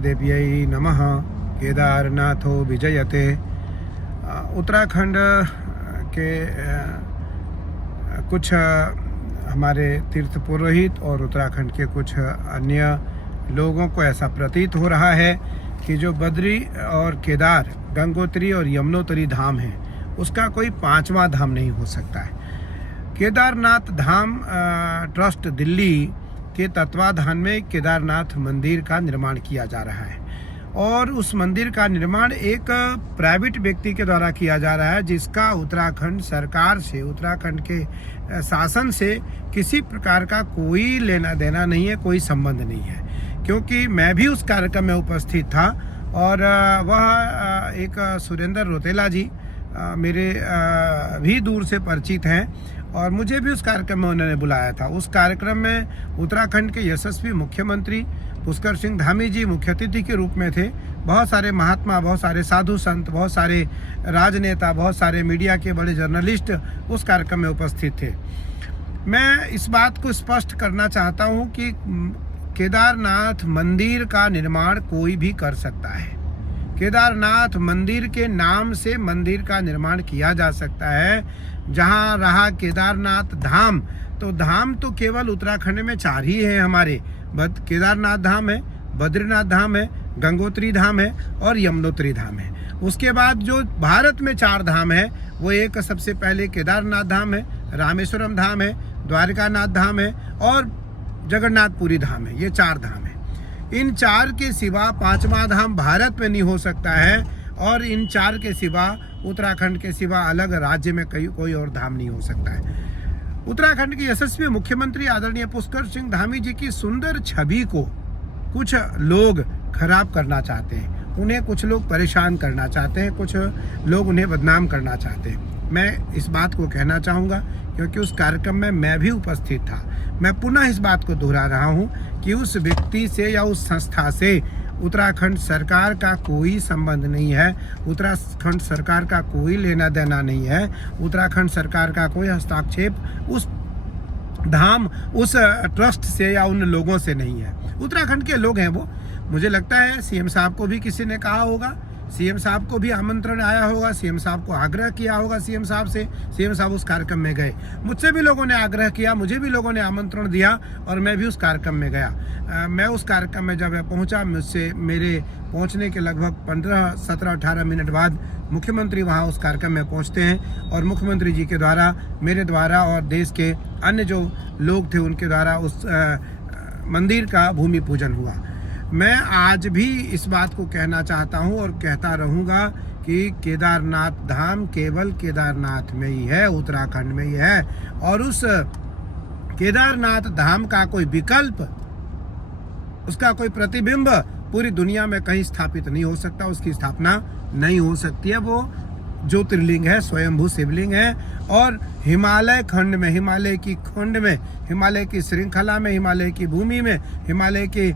देव्यै नमः। केदारनाथो विजयते। उत्तराखंड के कुछ हमारे तीर्थ पुरोहित और उत्तराखंड के कुछ अन्य लोगों को ऐसा प्रतीत हो रहा है कि जो बद्री और केदार, गंगोत्री और यमुनोत्री धाम है, उसका कोई पांचवा धाम नहीं हो सकता है। केदारनाथ धाम ट्रस्ट दिल्ली के तत्वाधान में केदारनाथ मंदिर का निर्माण किया जा रहा है और उस मंदिर का निर्माण एक प्राइवेट व्यक्ति के द्वारा किया जा रहा है, जिसका उत्तराखंड सरकार से, उत्तराखंड के शासन से किसी प्रकार का कोई लेना देना नहीं है, कोई संबंध नहीं है। क्योंकि मैं भी उस कार्यक्रम में उपस्थित था और वह एक सुरेंद्र रोतेला जी मेरे भी दूर से परिचित हैं और मुझे भी उस कार्यक्रम में उन्होंने बुलाया था। उस कार्यक्रम में उत्तराखंड के यशस्वी मुख्यमंत्री पुष्कर सिंह धामी जी मुख्य अतिथि के रूप में थे। बहुत सारे महात्मा, बहुत सारे साधु संत, बहुत सारे राजनेता, बहुत सारे मीडिया के बड़े जर्नलिस्ट उस कार्यक्रम में उपस्थित थे। मैं इस बात को स्पष्ट करना चाहता हूं कि केदारनाथ मंदिर का निर्माण कोई भी कर सकता है। केदारनाथ मंदिर के नाम से मंदिर का निर्माण किया जा सकता है। जहां रहा केदारनाथ धाम, तो धाम तो केवल उत्तराखंड में 4 ही है हमारे। केदारनाथ धाम है, बद्रीनाथ धाम है, गंगोत्री धाम है और यमुनोत्री धाम है। उसके बाद जो भारत में 4 धाम है, वो एक सबसे पहले केदारनाथ धाम है, रामेश्वरम धाम है, द्वारकानाथ धाम है और जगन्नाथपुरी धाम है। ये 4 धाम है। इन 4 के सिवा 5वां धाम भारत में नहीं हो सकता है और इन 4 के सिवा, उत्तराखंड के सिवा अलग राज्य में कोई और धाम नहीं हो सकता है। उत्तराखंड के यशस्वी मुख्यमंत्री आदरणीय पुष्कर सिंह धामी जी की सुंदर छवि को कुछ लोग खराब करना चाहते हैं, उन्हें कुछ लोग परेशान करना चाहते हैं, कुछ लोग उन्हें बदनाम करना चाहते हैं। मैं इस बात को कहना चाहूँगा क्योंकि उस कार्यक्रम में मैं भी उपस्थित था। मैं पुनः इस बात को दोहरा रहा हूँ कि उस व्यक्ति से या उस संस्था से उत्तराखंड सरकार का कोई संबंध नहीं है, उत्तराखंड सरकार का कोई लेना देना नहीं है, उत्तराखंड सरकार का कोई हस्तक्षेप उस धाम, उस ट्रस्ट से या उन लोगों से नहीं है। उत्तराखंड के लोग हैं वो। मुझे लगता है सीएम साहब को भी किसी ने कहा होगा, सीएम साहब को भी आमंत्रण आया होगा, सीएम साहब को आग्रह किया होगा सीएम साहब से, सीएम साहब उस कार्यक्रम में गए। मुझसे भी लोगों ने आग्रह किया, मुझे भी लोगों ने आमंत्रण दिया और मैं भी उस कार्यक्रम में गया। मैं उस कार्यक्रम में जब पहुंचा, मुझसे मेरे पहुंचने के लगभग 15, 17, 18 मिनट बाद मुख्यमंत्री वहां उस कार्यक्रम में पहुंचते हैं और मुख्यमंत्री जी के द्वारा, मेरे द्वारा और देश के अन्य जो लोग थे उनके द्वारा उस मंदिर का भूमि पूजन हुआ। मैं आज भी इस बात को कहना चाहता हूं और कहता रहूंगा कि केदारनाथ धाम केवल केदारनाथ में ही है, उत्तराखंड में ही है और उस केदारनाथ धाम का कोई विकल्प, उसका कोई प्रतिबिंब पूरी दुनिया में कहीं स्थापित नहीं हो सकता, उसकी स्थापना नहीं हो सकती है। वो ज्योतिर्लिंग है, स्वयंभू शिवलिंग है और हिमालय खंड में, हिमालय की खंड में, हिमालय की श्रृंखला में, हिमालय की भूमि में, हिमालय के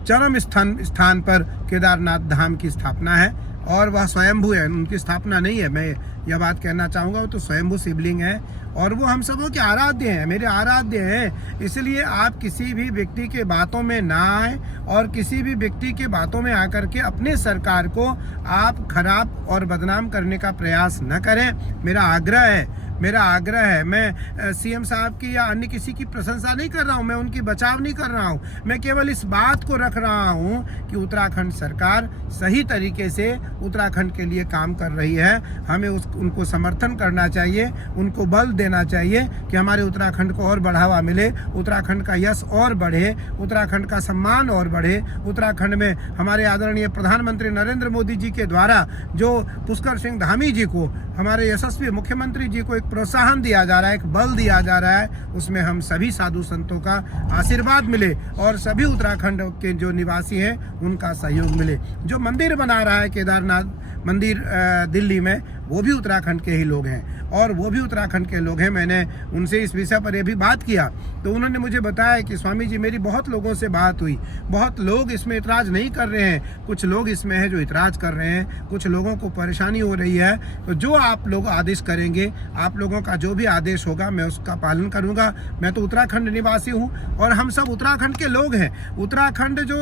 चरम स्थान पर केदारनाथ धाम की स्थापना है और वह स्वयंभू है, उनकी स्थापना नहीं है। मैं यह बात कहना चाहूँगा, वो तो स्वयंभू शिवलिंग है और वो हम सबों के आराध्य हैं, मेरे आराध्य हैं। इसलिए आप किसी भी व्यक्ति के बातों में ना आए और किसी भी व्यक्ति के बातों में आकर के अपने सरकार को आप खराब और बदनाम करने का प्रयास न करें। मेरा आग्रह है। मैं सीएम साहब की या अन्य किसी की प्रशंसा नहीं कर रहा हूं, मैं उनकी बचाव नहीं कर रहा हूं। मैं केवल इस बात को रख रहा हूं कि उत्तराखंड सरकार सही तरीके से उत्तराखंड के लिए काम कर रही है। हमें उनको समर्थन करना चाहिए, उनको बल देना चाहिए कि हमारे उत्तराखंड को और बढ़ावा मिले, उत्तराखंड का यश और बढ़े, उत्तराखंड का सम्मान और बढ़े। उत्तराखंड में हमारे आदरणीय प्रधानमंत्री नरेंद्र मोदी जी के द्वारा जो पुष्कर सिंह धामी जी को, हमारे यशस्वी मुख्यमंत्री जी को एक प्रोत्साहन दिया जा रहा है, एक बल दिया जा रहा है, उसमें हम सभी साधु संतों का आशीर्वाद मिले और सभी उत्तराखंड के जो निवासी हैं उनका सहयोग मिले। जो मंदिर बना रहा है केदारनाथ मंदिर दिल्ली में, वो भी उत्तराखंड के ही लोग हैं और वो भी उत्तराखंड के लोग हैं। मैंने उनसे इस विषय पर यह भी बात किया तो उन्होंने मुझे बताया कि स्वामी जी, मेरी बहुत लोगों से बात हुई, बहुत लोग इसमें इतराज नहीं कर रहे हैं, कुछ लोग इसमें हैं जो इतराज कर रहे हैं, कुछ लोगों को परेशानी हो रही है। तो जो आप लोग आदेश करेंगे, आप लोगों का जो भी आदेश होगा मैं उसका पालन करूंगा। मैं तो उत्तराखंड निवासी हूं और हम सब उत्तराखंड के लोग हैं। उत्तराखंड जो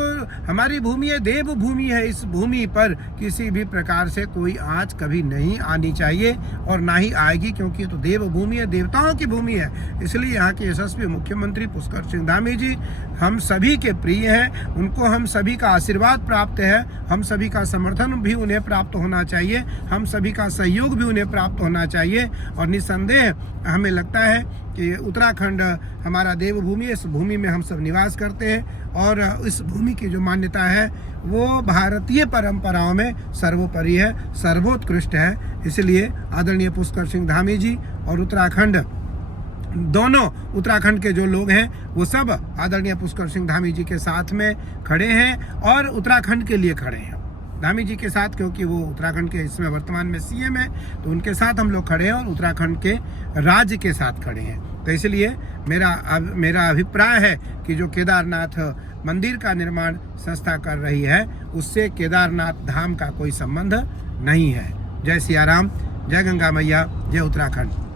हमारी भूमि है, देव भूमि है। इस भूमि पर किसी भी प्रकार से कोई आँच कभी नहीं आनी चाहिए और ना ही आएगी, क्योंकि ये तो देव भूमि है, देवताओं की भूमि है। इसलिए यहाँ के यशस्वी मुख्यमंत्री पुष्कर सिंह धामी जी हम सभी के प्रिय हैं। उनको हम सभी का आशीर्वाद प्राप्त है, हम सभी का समर्थन भी उन्हें प्राप्त होना चाहिए, हम सभी का सहयोग भी उन्हें प्राप्त होना चाहिए। और निस्संदेह हमें लगता है कि उत्तराखंड हमारा देवभूमि है। इस भूमि में हम सब निवास करते हैं और इस भूमि की जो मान्यता है वो भारतीय परंपराओं में सर्वोपरि है, सर्वोत्कृष्ट है। इसलिए आदरणीय पुष्कर सिंह धामी जी और उत्तराखंड, दोनों उत्तराखंड के जो लोग हैं वो सब आदरणीय पुष्कर सिंह धामी जी के साथ में खड़े हैं और उत्तराखंड के लिए खड़े हैं। धामी जी के साथ, क्योंकि वो उत्तराखंड के इसमें वर्तमान में सीएम है, तो उनके साथ हम लोग खड़े हैं और उत्तराखंड के राज्य के साथ खड़े हैं। तो इसलिए मेरा अभिप्राय है कि जो केदारनाथ मंदिर का निर्माण संस्था कर रही है उससे केदारनाथ धाम का कोई संबंध नहीं है। जय सिया राम, जय गंगा मैया, जय उत्तराखंड।